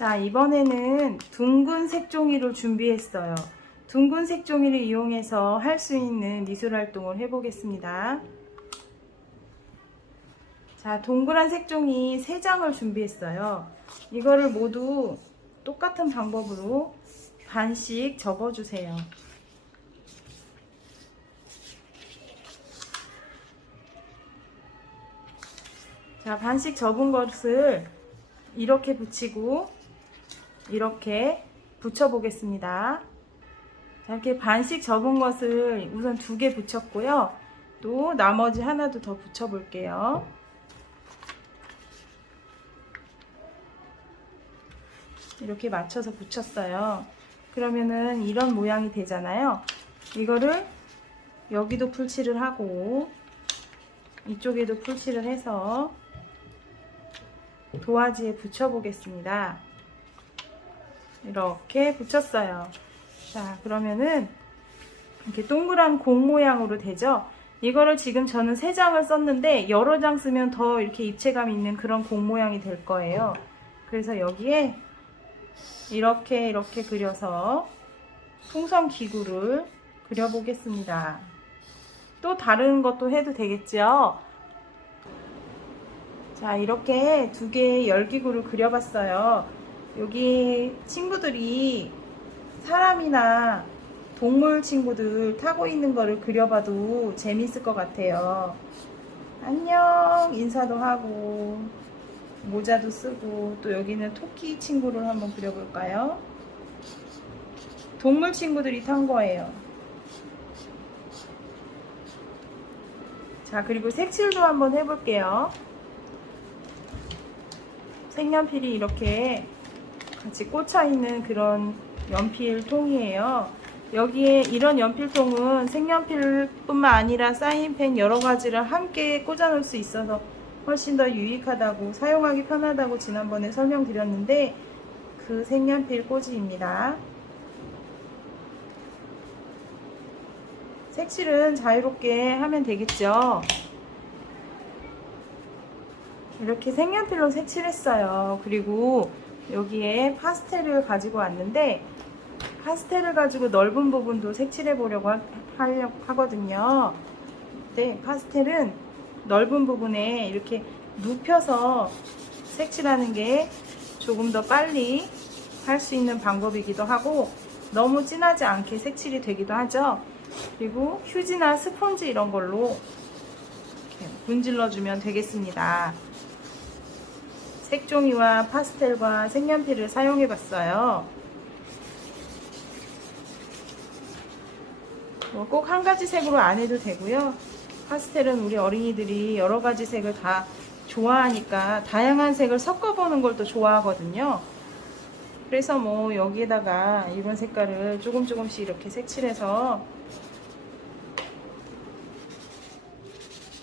자, 이번에는 둥근 색종이를 준비했어요. 둥근 색종이를 이용해서 할 수 있는 미술 활동을 해보겠습니다. 자, 동그란 색종이 3장을 준비했어요. 이거를 모두 똑같은 방법으로 반씩 접어주세요. 자, 반씩 접은 것을 이렇게 붙이고 이렇게 붙여 보겠습니다. 자, 이렇게 반씩 접은 것을 우선 2개 붙였고요. 또 나머지 하나도 더 붙여 볼게요. 이렇게 맞춰서 붙였어요. 그러면은 이런 모양이 되잖아요. 이거를 여기도 풀칠을 하고 이쪽에도 풀칠을 해서 도화지에 붙여 보겠습니다. 이렇게 붙였어요. 자, 그러면은 이렇게 동그란 공 모양으로 되죠. 이거를 지금 저는 3장을 썼는데 여러 장 쓰면 더 이렇게 입체감 있는 그런 공 모양이 될 거예요. 그래서 여기에 이렇게 그려서 풍선 기구를 그려보겠습니다. 또 다른 것도 해도 되겠죠? 자, 이렇게 2개의 열기구를 그려봤어요. 여기 친구들이 사람이나 동물 친구들 타고 있는 거를 그려봐도 재밌을 것 같아요. 안녕 인사도 하고 모자도 쓰고, 또 여기는 토끼 친구를 한번 그려볼까요? 동물 친구들이 탄 거예요. 자, 그리고 색칠도 한번 해볼게요. 색연필이 이렇게 같이 꽂혀있는 그런 연필통이에요. 여기에 이런 연필통은 색연필뿐만 아니라 사인펜 여러가지를 함께 꽂아 놓을 수 있어서 훨씬 더 유익하다고, 사용하기 편하다고 지난번에 설명드렸는데 그 색연필 꽂이입니다. 색칠은 자유롭게 하면 되겠죠. 이렇게 색연필로 색칠했어요. 그리고 여기에 파스텔을 가지고 왔는데 파스텔을 가지고 넓은 부분도 색칠해 보려고 하거든요. 네, 파스텔은 넓은 부분에 이렇게 눕혀서 색칠하는 게 조금 더 빨리 할 수 있는 방법이기도 하고 너무 진하지 않게 색칠이 되기도 하죠. 그리고 휴지나 스펀지 이런 걸로 이렇게 문질러 주면 되겠습니다. 색종이와 파스텔과 색연필을 사용해 봤어요. 꼭 한 가지 색으로 안 해도 되고요. 파스텔은 우리 어린이들이 여러 가지 색을 다 좋아하니까 다양한 색을 섞어보는 걸 또 좋아하거든요. 그래서 뭐 여기에다가 이런 색깔을 조금씩 이렇게 색칠해서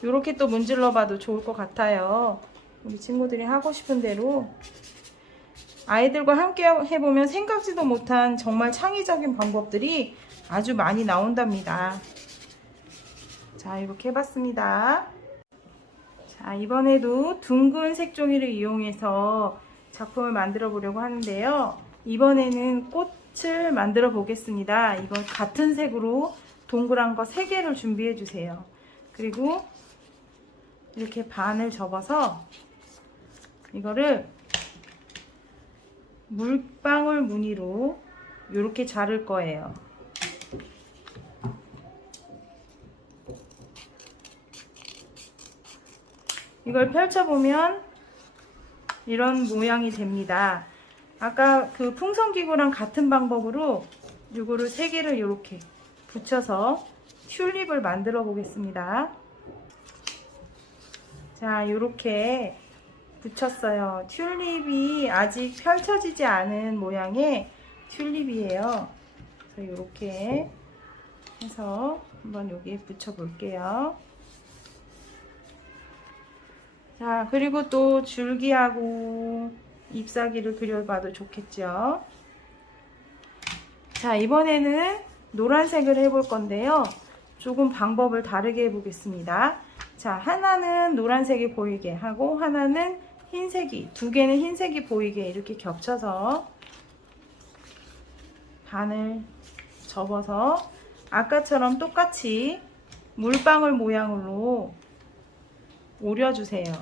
이렇게 또 문질러 봐도 좋을 것 같아요. 우리 친구들이 하고 싶은 대로 아이들과 함께 해보면 생각지도 못한 정말 창의적인 방법들이 아주 많이 나온답니다. 자, 이렇게 해봤습니다. 자, 이번에도 둥근 색종이를 이용해서 작품을 만들어 보려고 하는데요. 이번에는 꽃을 만들어 보겠습니다. 이건 같은 색으로 동그란 거 3개를 준비해 주세요. 그리고 이렇게 반을 접어서 이거를 물방울 무늬로 이렇게 자를 거예요. 이걸 펼쳐보면 이런 모양이 됩니다. 아까 그 풍선기구랑 같은 방법으로 이거를 3개를 이렇게 붙여서 튤립을 만들어 보겠습니다. 자, 이렇게 붙였어요. 튤립이 아직 펼쳐지지 않은 모양의 튤립이에요. 그래서 이렇게 해서 한번 여기에 붙여 볼게요. 자, 그리고 또 줄기하고 잎사귀를 그려봐도 좋겠죠. 자, 이번에는 노란색을 해볼 건데요. 조금 방법을 다르게 해보겠습니다. 자, 하나는 노란색이 보이게 하고 하나는 흰색이, 두 개는 흰색이 보이게 이렇게 겹쳐서 반을 접어서 아까처럼 똑같이 물방울 모양으로 오려주세요.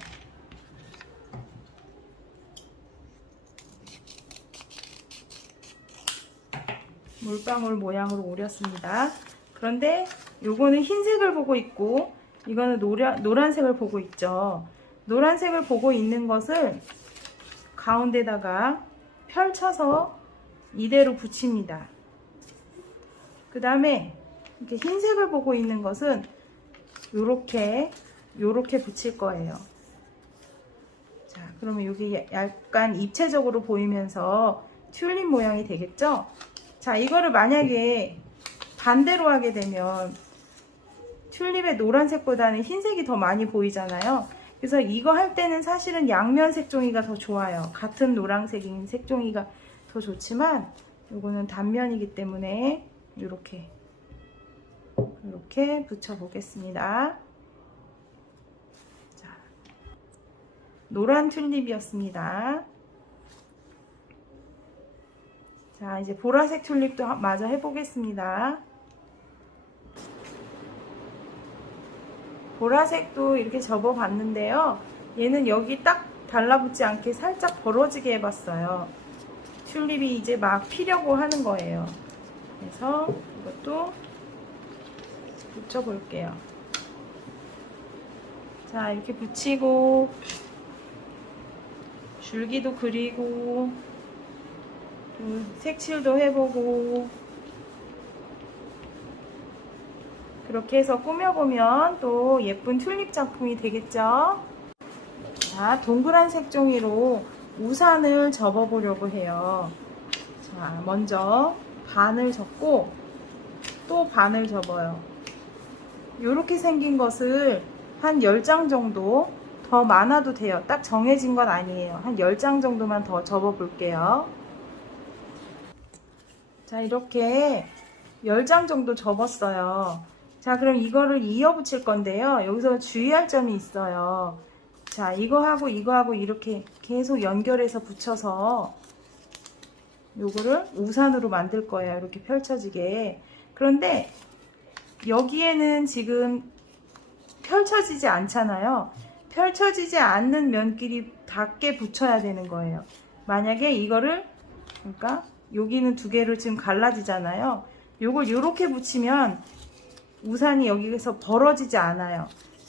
물방울 모양으로 오렸습니다. 그런데 요거는 흰색을 보고 있고 이거는 노란색을 보고 있죠. 노란색을 보고 있는 것을 가운데다가 펼쳐서 이대로 붙입니다. 그 다음에 이렇게 흰색을 보고 있는 것은 요렇게 붙일 거예요. 자, 그러면 여기 약간 입체적으로 보이면서 튤립 모양이 되겠죠? 자, 이거를 만약에 반대로 하게 되면 튤립의 노란색보다는 흰색이 더 많이 보이잖아요. 그래서 이거 할 때는 사실은 양면 색종이가 더 좋아요. 같은 노란색인 색종이가 더 좋지만 이거는 단면이기 때문에 이렇게 붙여 보겠습니다. 자, 노란 튤립이었습니다. 자, 이제 보라색 튤립도 마저 해보겠습니다. 보라색도 이렇게 접어봤는데요. 얘는 여기 딱 달라붙지 않게 살짝 벌어지게 해봤어요. 튤립이 이제 막 피려고 하는 거예요. 그래서 이것도 붙여볼게요. 자, 이렇게 붙이고 줄기도 그리고 색칠도 해보고 그렇게 해서 꾸며보면 또 예쁜 튤립 작품이 되겠죠. 자, 동그란 색종이로 우산을 접어보려고 해요. 자, 먼저 반을 접고 또 반을 접어요. 이렇게 생긴 것을 한 10장 정도, 더 많아도 돼요. 딱 정해진 건 아니에요. 한 10장 정도만 더 접어 볼게요. 자, 이렇게 10장 정도 접었어요. 자, 그럼 이거를 이어 붙일 건데요. 여기서 주의할 점이 있어요. 자, 이거하고 이거하고 이렇게 계속 연결해서 붙여서 요거를 우산으로 만들 거예요. 이렇게 펼쳐지게. 그런데 여기에는 지금 펼쳐지지 않잖아요. 펼쳐지지 않는 면끼리 닿게 붙여야 되는 거예요. 만약에 이거를, 그러니까 여기는 두 개를 지금 갈라지잖아요. 요걸 이렇게 붙이면 우산이 여기에서 벌어지지 않아요.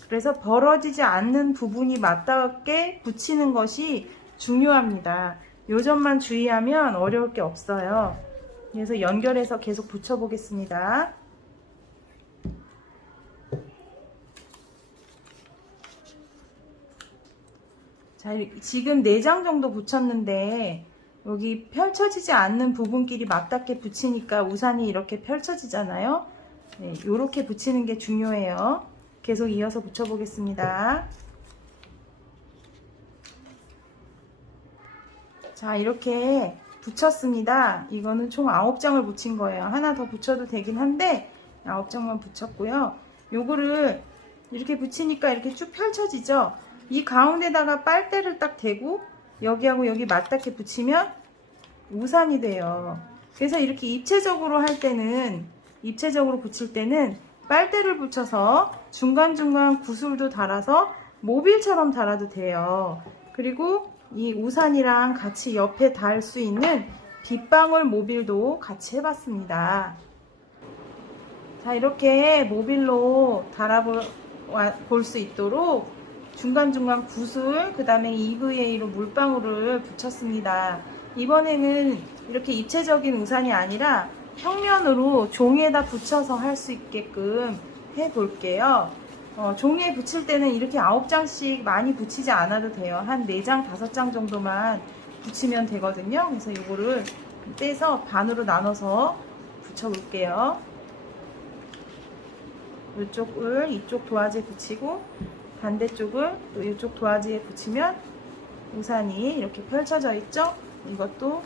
그래서 벌어지지 않는 부분이 맞닿게 붙이는 것이 중요합니다. 요 점만 주의하면 어려울 게 없어요. 그래서 연결해서 계속 붙여 보겠습니다. 자, 지금 4장 정도 붙였는데 여기 펼쳐지지 않는 부분끼리 맞닿게 붙이니까 우산이 이렇게 펼쳐지잖아요. 네, 이렇게 붙이는 게 중요해요. 계속 이어서 붙여 보겠습니다. 자, 이렇게 붙였습니다. 이거는 총 9장을 붙인 거예요. 하나 더 붙여도 되긴 한데 9장만 붙였고요. 요거를 이렇게 붙이니까 이렇게 쭉 펼쳐지죠. 이 가운데다가 빨대를 딱 대고 여기하고 여기 맞닿게 붙이면 우산이 돼요. 그래서 이렇게 입체적으로 할 때는, 입체적으로 붙일 때는 빨대를 붙여서 중간중간 구슬도 달아서 모빌처럼 달아도 돼요. 그리고 이 우산이랑 같이 옆에 달 수 있는 빗방울 모빌도 같이 해봤습니다. 자, 이렇게 모빌로 달아볼 수 있도록 중간중간 구슬, 그 다음에 EVA로 물방울을 붙였습니다. 이번에는 이렇게 입체적인 우산이 아니라 평면으로 종이에다 붙여서 할 수 있게끔 해볼게요. 종이에 붙일 때는 이렇게 9장씩 많이 붙이지 않아도 돼요. 한 4장, 5장 정도만 붙이면 되거든요. 그래서 이거를 떼서 반으로 나눠서 붙여볼게요. 이쪽을 이쪽 도화지에 붙이고 반대쪽을 또 이쪽 도화지에 붙이면 우산이 이렇게 펼쳐져 있죠? 이것도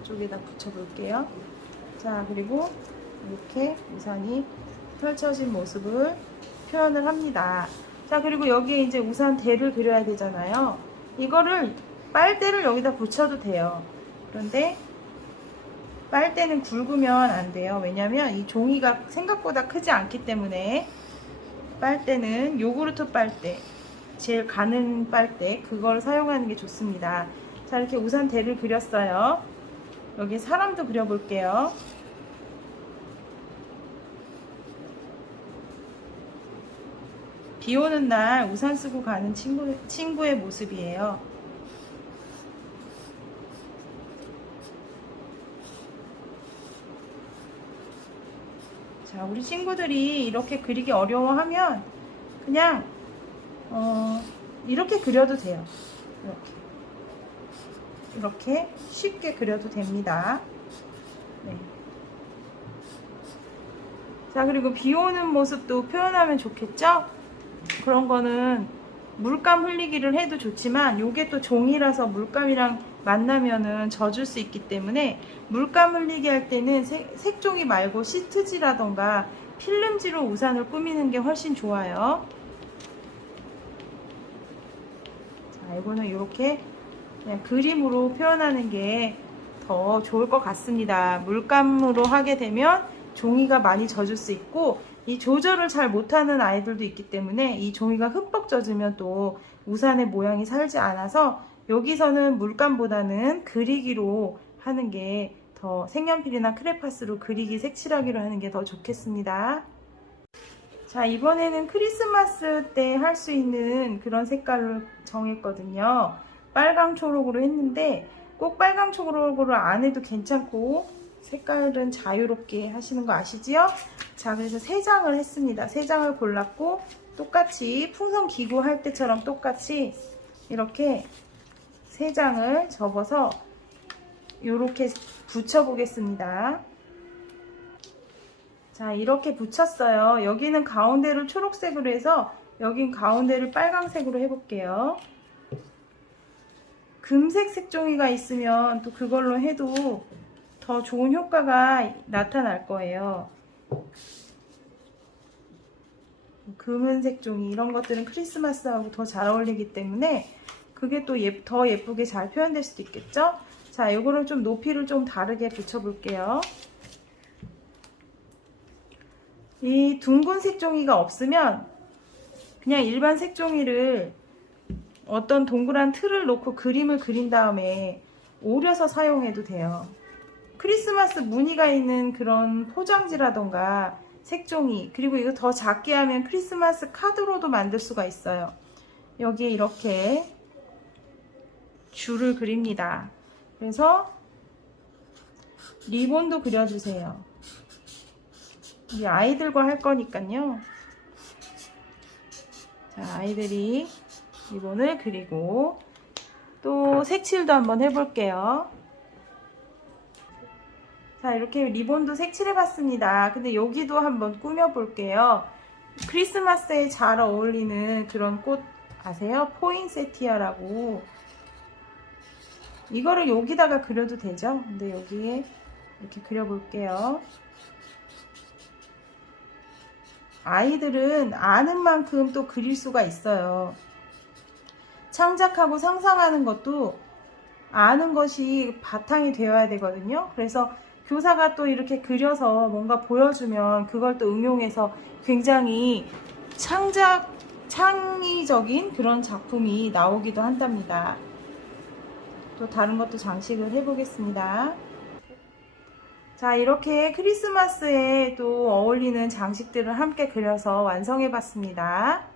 이쪽에다 붙여볼게요. 자, 그리고 이렇게 우산이 펼쳐진 모습을 표현을 합니다. 자, 그리고 여기에 이제 우산 대를 그려야 되잖아요. 이거를 빨대를 여기다 붙여도 돼요. 그런데 빨대는 굵으면 안 돼요. 왜냐면 이 종이가 생각보다 크지 않기 때문에 빨대는 요구르트 빨대, 제일 가는 빨대, 그걸 사용하는 게 좋습니다. 자, 이렇게 우산 대를 그렸어요. 여기 사람도 그려볼게요. 비 오는 날 우산 쓰고 가는 친구의 모습이에요. 자, 우리 친구들이 이렇게 그리기 어려워하면 그냥 이렇게 그려도 돼요. 이렇게 쉽게 그려도 됩니다. 네. 자, 그리고 비 오는 모습도 표현하면 좋겠죠? 그런 거는 물감 흘리기를 해도 좋지만 요게 또 종이라서 물감이랑 만나면은 젖을 수 있기 때문에 물감 흘리기 할 때는 색종이 말고 시트지라던가 필름지로 우산을 꾸미는 게 훨씬 좋아요. 자, 이거는 이렇게 그냥 그림으로 표현하는 게 더 좋을 것 같습니다. 물감으로 하게 되면 종이가 많이 젖을 수 있고 이 조절을 잘 못하는 아이들도 있기 때문에 이 종이가 흠뻑 젖으면 또 우산의 모양이 살지 않아서 여기서는 물감보다는 그리기로 하는 게 더 색연필이나 크레파스로 그리기 색칠하기로 하는 게 더 좋겠습니다. 자, 이번에는 크리스마스 때 할 수 있는 그런 색깔을 정했거든요. 빨강 초록으로 했는데 꼭 빨강 초록으로 안 해도 괜찮고 색깔은 자유롭게 하시는 거 아시지요? 자, 그래서 3장을 했습니다. 3장을 골랐고 똑같이 풍선 기구 할 때처럼 똑같이 이렇게 3장을 접어서 이렇게 붙여 보겠습니다. 자, 이렇게 붙였어요. 여기는 가운데를 초록색으로 해서 여긴 가운데를 빨강색으로 해볼게요. 금색 색종이가 있으면 또 그걸로 해도 더 좋은 효과가 나타날 거예요. 금은색 종이 이런 것들은 크리스마스하고 더 잘 어울리기 때문에 그게 또 더 예쁘게 잘 표현될 수도 있겠죠? 자, 요거를 좀 높이를 좀 다르게 붙여볼게요. 이 둥근 색종이가 없으면 그냥 일반 색종이를 어떤 동그란 틀을 놓고 그림을 그린 다음에 오려서 사용해도 돼요. 크리스마스 무늬가 있는 그런 포장지라던가 색종이, 그리고 이거 더 작게 하면 크리스마스 카드로도 만들 수가 있어요. 여기에 이렇게 줄을 그립니다. 그래서 리본도 그려주세요. 우리 아이들과 할 거니까요. 자, 아이들이 리본을 그리고 또 색칠도 한번 해볼게요. 자, 이렇게 리본도 색칠해 봤습니다. 근데 여기도 한번 꾸며 볼게요. 크리스마스에 잘 어울리는 그런 꽃 아세요? 포인세티아라고. 이거를 여기다가 그려도 되죠? 근데 여기에 이렇게 그려 볼게요. 아이들은 아는 만큼 또 그릴 수가 있어요. 창작하고 상상하는 것도 아는 것이 바탕이 되어야 되거든요. 그래서 교사가 또 이렇게 그려서 뭔가 보여주면 그걸 또 응용해서 굉장히 창의적인 그런 작품이 나오기도 한답니다. 또 다른 것도 장식을 해보겠습니다. 자, 이렇게 크리스마스에 또 어울리는 장식들을 함께 그려서 완성해 봤습니다.